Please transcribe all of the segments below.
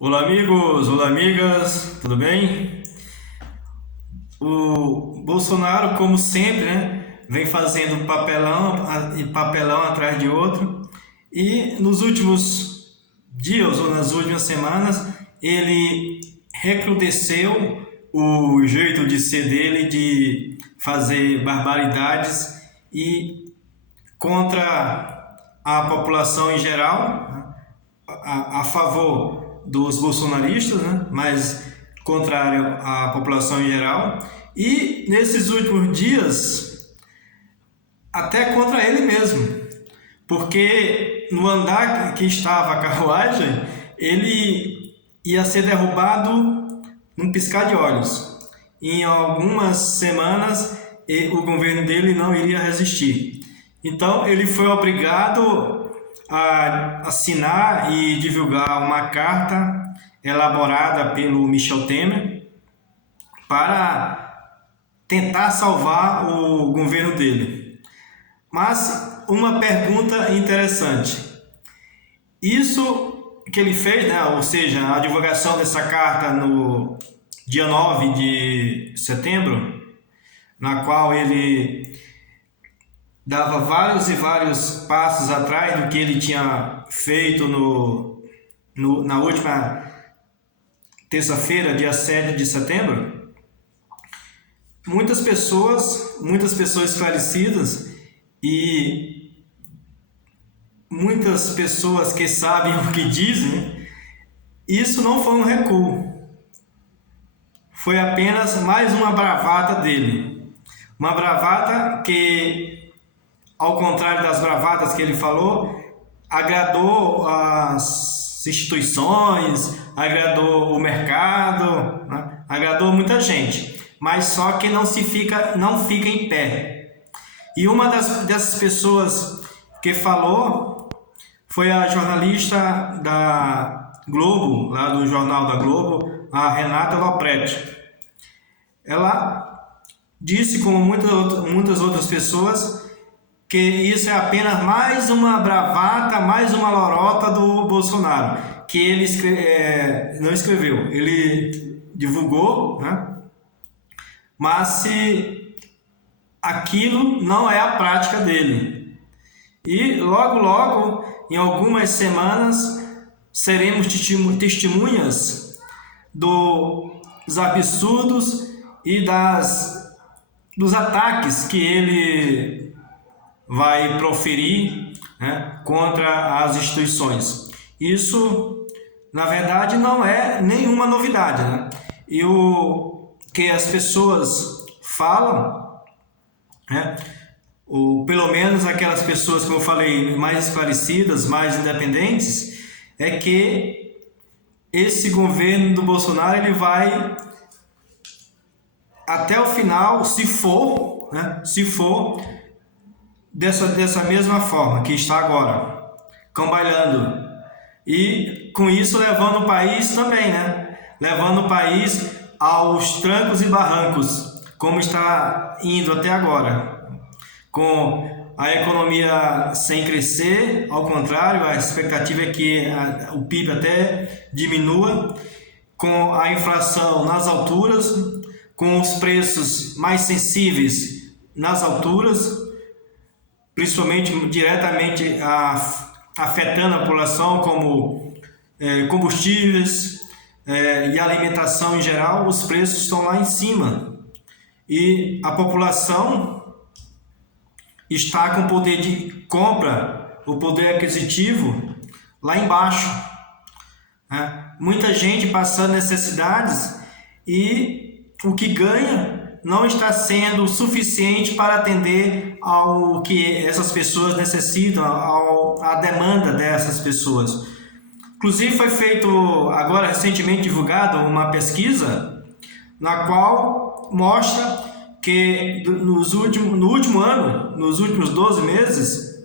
Olá amigos, olá amigas, tudo bem? O Bolsonaro, como sempre, né, vem fazendo papelão e papelão atrás de outro, e nos últimos dias ou nas últimas semanas ele recrudesceu o jeito de ser dele, de fazer barbaridades e contra a população em geral, né, a favor dos bolsonaristas, né? Mas contrário à população em geral. E nesses últimos dias, até contra ele mesmo, porque no andar que estava a carruagem, ele ia ser derrubado num piscar de olhos. Em algumas semanas, o governo dele não iria resistir. Então, ele foi obrigado a assinar e divulgar uma carta elaborada pelo Michel Temer para tentar salvar o governo dele. Mas uma pergunta interessante: isso que ele fez, né, ou seja, a divulgação dessa carta no dia 9 de setembro, na qual ele dava vários e vários passos atrás do que ele tinha feito na última terça-feira, dia 7 de setembro, muitas pessoas esclarecidas e muitas pessoas que sabem o que dizem, isso não foi um recuo, foi apenas mais uma bravata dele. Uma bravata que, ao contrário das bravatas que ele falou, agradou as instituições, agradou o mercado, né? Agradou muita gente, mas só que não fica em pé. E uma dessas pessoas que falou foi a jornalista da Globo, lá do Jornal da Globo, a Renata Lopretti. Ela disse, como muitas outras pessoas, que isso é apenas mais uma bravata, mais uma lorota do Bolsonaro, que ele não escreveu, ele divulgou, né? Mas se aquilo não é a prática dele. E logo, logo, em algumas semanas, seremos testemunhas dos absurdos e dos ataques que ele vai proferir, né, contra as instituições. Isso, na verdade, não é nenhuma novidade, né? E o que as pessoas falam, né, ou pelo menos aquelas pessoas, como eu falei, mais esclarecidas, mais independentes, é que esse governo do Bolsonaro ele vai até o final, se for, né, dessa mesma forma que está agora, cambaleando. E com isso levando o país também, né? Levando o país aos trancos e barrancos, como está indo até agora. Com a economia sem crescer, ao contrário, a expectativa é que o PIB até diminua, com a inflação nas alturas, com os preços mais sensíveis nas alturas, principalmente diretamente afetando a população, como combustíveis e alimentação em geral, os preços estão lá em cima. E a população está com o poder de compra, o poder aquisitivo lá embaixo. Muita gente passando necessidades e o que ganha não está sendo suficiente para atender ao que essas pessoas necessitam, à demanda dessas pessoas. Inclusive foi feito agora recentemente divulgado uma pesquisa na qual mostra que no último ano, nos últimos 12 meses,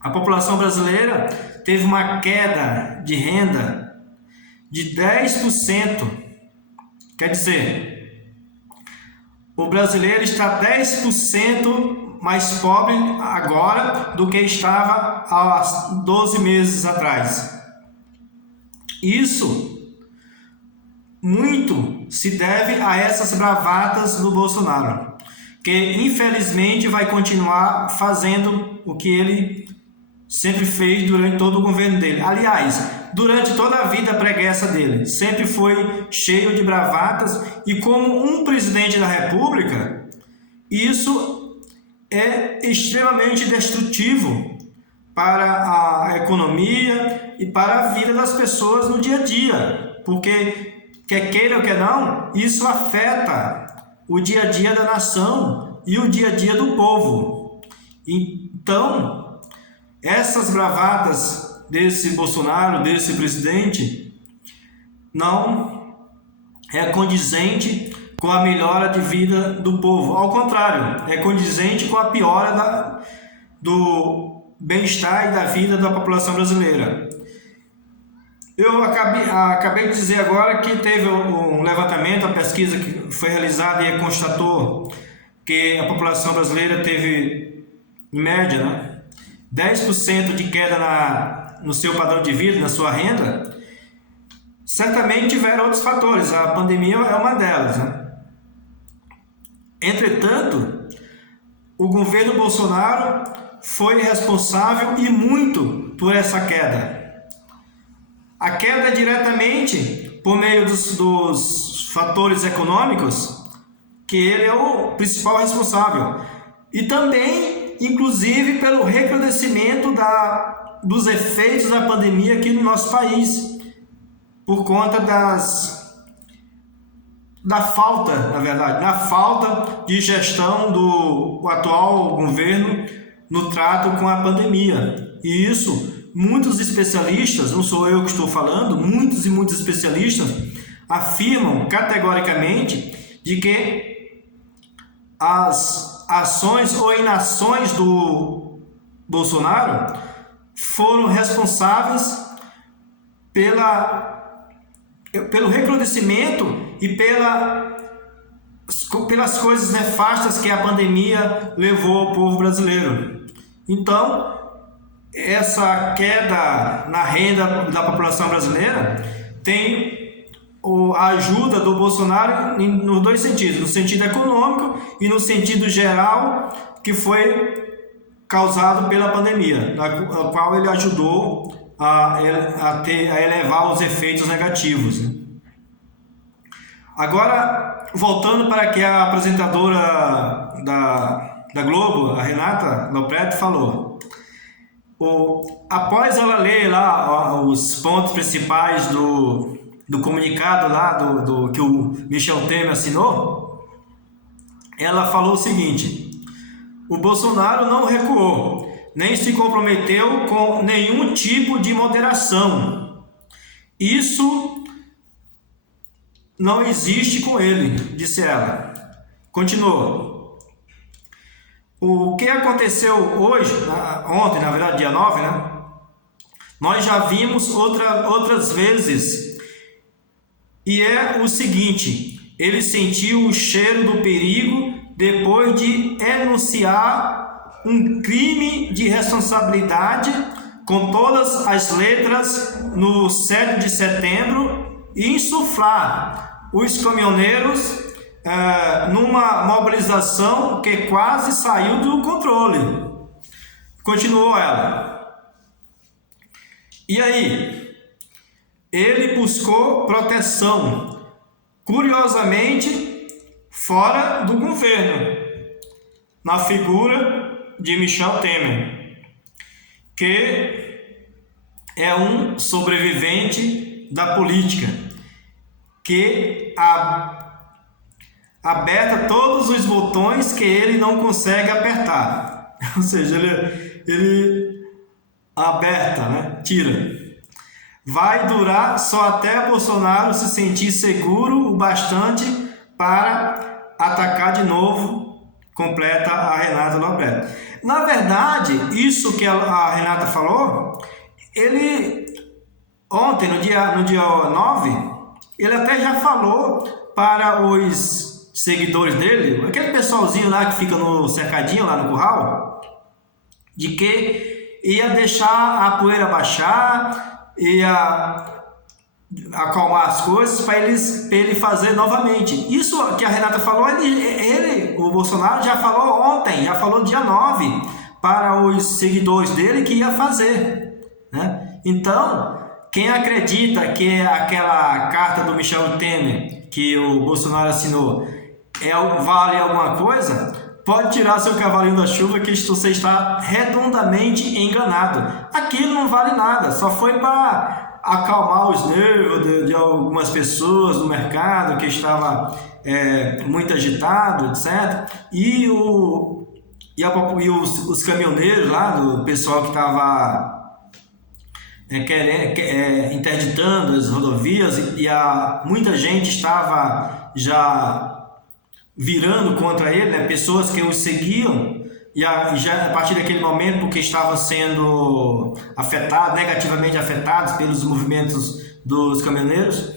a população brasileira teve uma queda de renda de 10%. Quer dizer, o brasileiro está 10% mais pobre agora do que estava há 12 meses atrás. Isso muito se deve a essas bravatas do Bolsonaro, que infelizmente vai continuar fazendo o que ele sempre fez durante todo o governo dele. Aliás, durante toda a vida preguiça dele, sempre foi cheio de bravatas, e como um presidente da República, isso é extremamente destrutivo para a economia e para a vida das pessoas no dia a dia, porque quer queira ou quer não, isso afeta o dia a dia da nação e o dia a dia do povo. Então, essas bravatas desse Bolsonaro, desse presidente, não é condizente com a melhora de vida do povo. Ao contrário, é condizente com a piora do bem-estar e da vida da população brasileira. Eu acabei de dizer agora que teve um levantamento, a pesquisa que foi realizada e constatou que a população brasileira teve, em média, né, 10% de queda no seu padrão de vida, na sua renda. Certamente tiveram outros fatores, a pandemia é uma delas, né? Entretanto, o governo Bolsonaro foi responsável e muito por essa queda. A queda diretamente por meio dos fatores econômicos, que ele é o principal responsável, e também, inclusive, pelo recrudescimento dos efeitos da pandemia aqui no nosso país, por conta da falta, na verdade, da falta de gestão do atual governo no trato com a pandemia. E isso, muitos especialistas, não sou eu que estou falando, muitos e muitos especialistas afirmam categoricamente de que as ações ou inações do Bolsonaro foram responsáveis pelo recrudescimento e pelas coisas nefastas que a pandemia levou ao povo brasileiro. Então, essa queda na renda da população brasileira tem a ajuda do Bolsonaro nos dois sentidos, no sentido econômico e no sentido geral, que foi causado pela pandemia, na qual ele ajudou a elevar os efeitos negativos. Agora, voltando para que a apresentadora da Globo, a Renata Lopretti, falou. Após ela ler lá os pontos principais do comunicado lá do que o Michel Temer assinou, ela falou o seguinte: o Bolsonaro não recuou, nem se comprometeu com nenhum tipo de moderação. Isso não existe com ele, disse ela. Continuou. O que aconteceu hoje, ontem, na verdade, dia 9, né? Nós já vimos outras vezes. E é o seguinte: ele sentiu o cheiro do perigo depois de enunciar um crime de responsabilidade com todas as letras no 7 de setembro e insuflar os caminhoneiros numa mobilização que quase saiu do controle. Continuou ela. E aí? Ele buscou proteção, curiosamente, fora do governo, na figura de Michel Temer, que é um sobrevivente da política, que aperta todos os botões que ele não consegue apertar. Ou seja, ele aperta, né? Tira. Vai durar só até Bolsonaro se sentir seguro o bastante para atacar de novo, completa a Renata Lopretti. Na verdade, isso que a Renata falou, ele ontem, no dia 9, ele até já falou para os seguidores dele, aquele pessoalzinho lá que fica no cercadinho lá no curral, de que ia deixar a poeira baixar, ia acalmar as coisas para ele fazer novamente. Isso que a Renata falou, o Bolsonaro já falou ontem, já falou dia 9 para os seguidores dele que ia fazer, né? Então, quem acredita que aquela carta do Michel Temer que o Bolsonaro assinou vale alguma coisa, pode tirar seu cavalinho da chuva que você está redondamente enganado. Aquilo não vale nada, só foi para acalmar os nervos de algumas pessoas do mercado que estava muito agitado, etc. Os caminhoneiros lá, do pessoal que estava interditando as rodovias muita gente estava já virando contra ele, né? Pessoas que o seguiam já a partir daquele momento, porque estavam sendo negativamente afetados pelos movimentos dos caminhoneiros,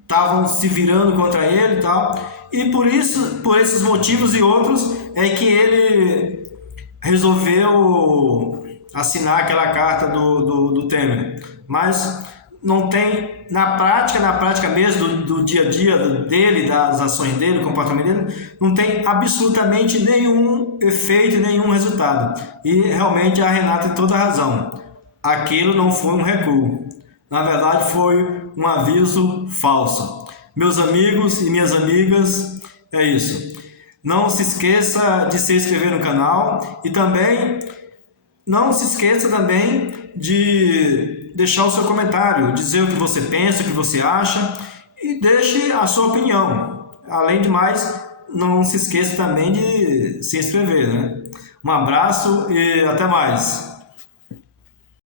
estavam se virando contra ele e tal. E por esses motivos e outros, é que ele resolveu assinar aquela carta do Temer. Mas não tem, na prática mesmo, do dia a dia dele, das ações dele, do comportamento dele, não tem absolutamente nenhum efeito, nenhum resultado. E realmente a Renata tem toda a razão. Aquilo não foi um recuo. Na verdade, foi um aviso falso. Meus amigos e minhas amigas, é isso. Não se esqueça de se inscrever no canal e também não se esqueça também de deixar o seu comentário, dizer o que você pensa, o que você acha e deixe a sua opinião. Além de mais, não se esqueça também de se inscrever, né? Um abraço e até mais.